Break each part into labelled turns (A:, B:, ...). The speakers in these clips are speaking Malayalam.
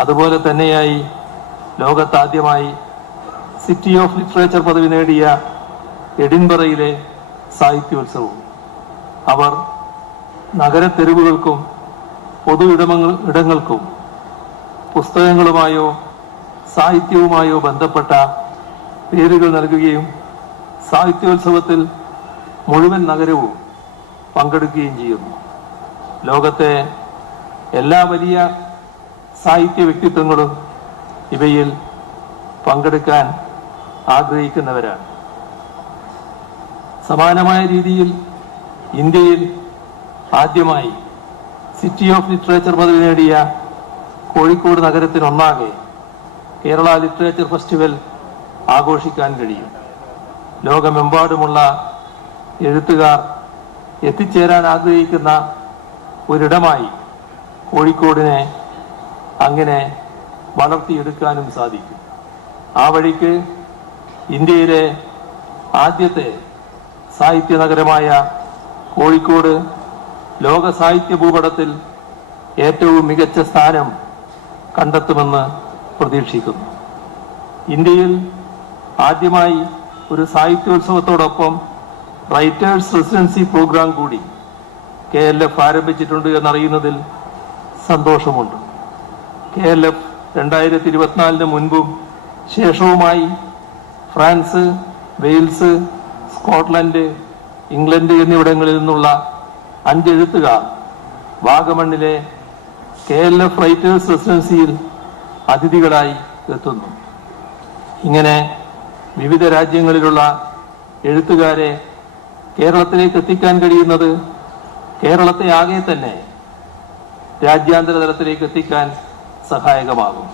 A: അതുപോലെ തന്നെയായി ലോകത്താദ്യമായി സിറ്റി ഓഫ് ലിറ്ററേച്ചർ പദവി നേടിയ എഡിൻബറയിലെ സാഹിത്യോത്സവവും അവർ നഗര തെരുവുകൾക്കും പൊതു ഇടമങ്ങൾ ഇടങ്ങൾക്കും പുസ്തകങ്ങളുമായോ സാഹിത്യവുമായോ ബന്ധപ്പെട്ട പേരുകൾ നൽകുകയും സാഹിത്യോത്സവത്തിൽ മുഴുവൻ നഗരവും പങ്കെടുക്കുകയും ചെയ്യുന്നു. ലോകത്തെ എല്ലാ വലിയ സാഹിത്യ വ്യക്തിത്വങ്ങളും ഇവയിൽ പങ്കെടുക്കാൻ ആഗ്രഹിക്കുന്നവരാണ്. സമാനമായ രീതിയിൽ ഇന്ത്യയിൽ ആദ്യമായി സിറ്റി ഓഫ് ലിറ്ററേച്ചർ പദവി നേടിയ കോഴിക്കോട് നഗരത്തിനൊന്നാകെ കേരള ലിറ്ററേച്ചർ ഫെസ്റ്റിവൽ ആഘോഷിക്കാൻ കഴിയും. ലോകമെമ്പാടുമുള്ള എഴുത്തുകാർ എത്തിച്ചേരാൻ ആഗ്രഹിക്കുന്ന ഒരിടമായി കോഴിക്കോടിനെ അങ്ങനെ വളർത്തിയെടുക്കാനും സാധിക്കും. ആ വഴിക്ക് ഇന്ത്യയിലെ ആദ്യത്തെ സാഹിത്യ നഗരമായ കോഴിക്കോട് ലോക സാഹിത്യ ഭൂപടത്തിൽ ഏറ്റവും മികച്ച സ്ഥാനം കണ്ടെത്തുമെന്ന് പ്രതീക്ഷിക്കുന്നു. ഇന്ത്യയിൽ ആദ്യമായി ഒരു സാഹിത്യോത്സവത്തോടൊപ്പം റൈറ്റേഴ്സ് റെസിഡൻസി പ്രോഗ്രാം കൂടി കെ എൽ എഫ് ആരംഭിച്ചിട്ടുണ്ട് എന്നറിയുന്നതിൽ സന്തോഷമുണ്ട്. കെ എൽ എഫ് രണ്ടായിരത്തി ഇരുപത്തിനാലിന് മുൻപും ശേഷവുമായി ഫ്രാൻസ് വെയിൽസ് സ്കോട്ട്ലൻഡ് ഇംഗ്ലണ്ട് എന്നിവിടങ്ങളിൽ നിന്നുള്ള അഞ്ചെഴുത്തുകാർ വാഗമണ്ണിലെ കെ എൽ എഫ് റൈറ്റേഴ്സ് റെസിഡൻസിയിൽ അതിഥികളായി എത്തുന്നു. ഇങ്ങനെ വിവിധ രാജ്യങ്ങളിലുള്ള എഴുത്തുകാരെ കേരളത്തിലേക്ക് എത്തിക്കാൻ കഴിയുന്നത് കേരളത്തെ ആകെ തന്നെ രാജ്യാന്തര തലത്തിലേക്ക് എത്തിക്കാൻ സഹായകമാകും.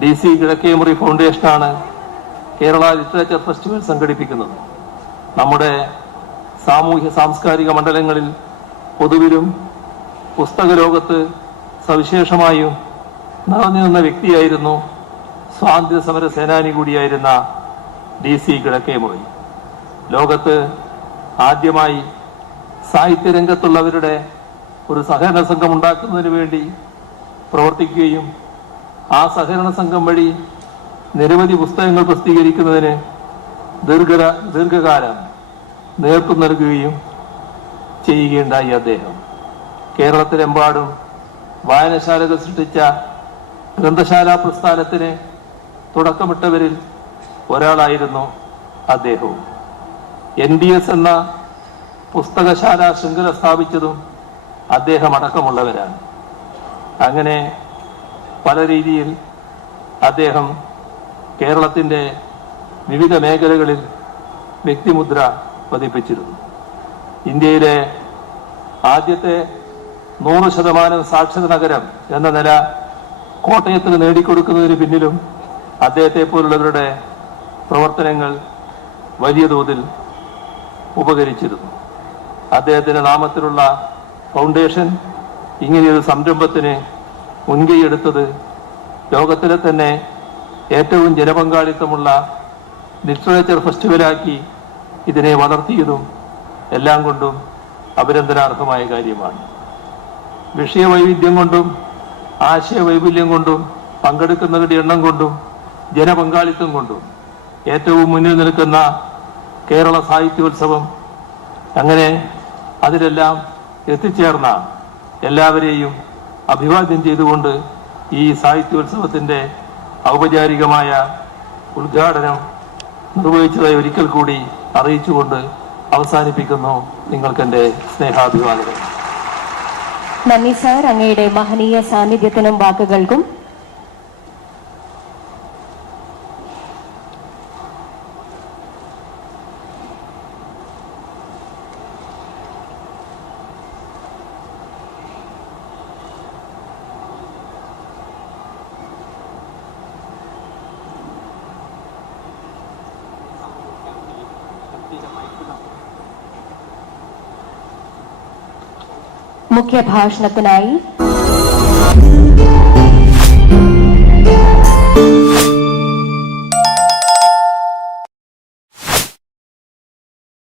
A: ഡി സി കിഴക്കേമുറി ഫൗണ്ടേഷനാണ് കേരള ലിറ്ററേച്ചർ ഫെസ്റ്റിവൽ സംഘടിപ്പിക്കുന്നത്. നമ്മുടെ സാമൂഹ്യ സാംസ്കാരിക മണ്ഡലങ്ങളിൽ പൊതുവിലും പുസ്തക ലോകത്ത് സവിശേഷമായും നിറഞ്ഞു നിന്ന വ്യക്തിയായിരുന്നു സ്വാതന്ത്ര്യ സമര സേനാനി കൂടിയായിരുന്ന ഡി സി കിഴക്കേമുറി. ലോകത്ത് ആദ്യമായി സാഹിത്യരംഗത്തുള്ളവരുടെ ഒരു സഹകരണ സംഘം ഉണ്ടാക്കുന്നതിന് വേണ്ടി പ്രവർത്തിക്കുകയും ആ സഹകരണ സംഘം വഴി നിരവധി പുസ്തകങ്ങൾ പ്രസിദ്ധീകരിക്കുന്നതിന് ദീർഘ ദീർഘകാലം നേതൃത്വം നൽകുകയും ചെയ്യുകയുണ്ടായി അദ്ദേഹം. കേരളത്തിലെമ്പാടും വായനശാലകൾ സൃഷ്ടിച്ച ഗ്രന്ഥശാല പ്രസ്ഥാനത്തിന് തുടക്കമിട്ടവരിൽ ഒരാളായിരുന്നു അദ്ദേഹവും. എൻ ഡി എസ് എന്ന പുസ്തകശാല ശൃംഖല സ്ഥാപിച്ചതും അദ്ദേഹം അടക്കമുള്ളവരാണ്. അങ്ങനെ പല രീതിയിൽ അദ്ദേഹം കേരളത്തിന്റെ വിവിധ മേഖലകളിൽ വ്യക്തിമുദ്ര പതിപ്പിച്ചിരുന്നു. ഇന്ത്യയിലെ ആദ്യത്തെ നൂറ് ശതമാനം സാക്ഷര നഗരം എന്ന നില കോട്ടയത്തിന് നേടിക്കൊടുക്കുന്നതിന് പിന്നിലും അദ്ദേഹത്തെ പോലുള്ളവരുടെ പ്രവർത്തനങ്ങൾ വലിയ തോതിൽ ഉപകരിച്ചിരുന്നു. അദ്ദേഹത്തിന്റെ നാമത്തിലുള്ള ഫൗണ്ടേഷൻ ഇങ്ങനെയൊരു സംരംഭത്തിന് മുൻകൈയെടുത്തത് ലോകത്തിലെ തന്നെ ഏറ്റവും ജനപങ്കാളിത്തമുള്ള ലിറ്ററേച്ചർ ഫെസ്റ്റിവലാക്കി ഇതിനെ വളർത്തിയതും എല്ലാം കൊണ്ടും അഭിനന്ദനാർഹമായ കാര്യമാണ്. വിഷയവൈവിധ്യം കൊണ്ടും ആശയവൈപുല്യം കൊണ്ടും പങ്കെടുക്കുന്നവരുടെ എണ്ണം കൊണ്ടും ജനപങ്കാളിത്തം കൊണ്ടും ഏറ്റവും മുന്നിൽ നിൽക്കുന്ന കേരള സാഹിത്യോത്സവം അങ്ങനെ അതിലെല്ലാം എത്തിച്ചേർന്ന എല്ലാവരെയും അഭിവാദ്യം ചെയ്തുകൊണ്ട് ഈ സാഹിത്യോത്സവത്തിന്റെ ഔപചാരികമായ ഉദ്ഘാടനം നിർവഹിച്ചതായി ഒരിക്കൽ കൂടി അറിയിച്ചുകൊണ്ട് അവസാനിപ്പിക്കുന്നു നിങ്ങൾക്കെന്റെ സ്നേഹാഭിവാദനം
B: നന്ദി സാർ അങ്ങയുടെ മഹനീയ സാന്നിധ്യത്തിനും വാക്കുകൾക്കും मुख्य भाषण सुनाई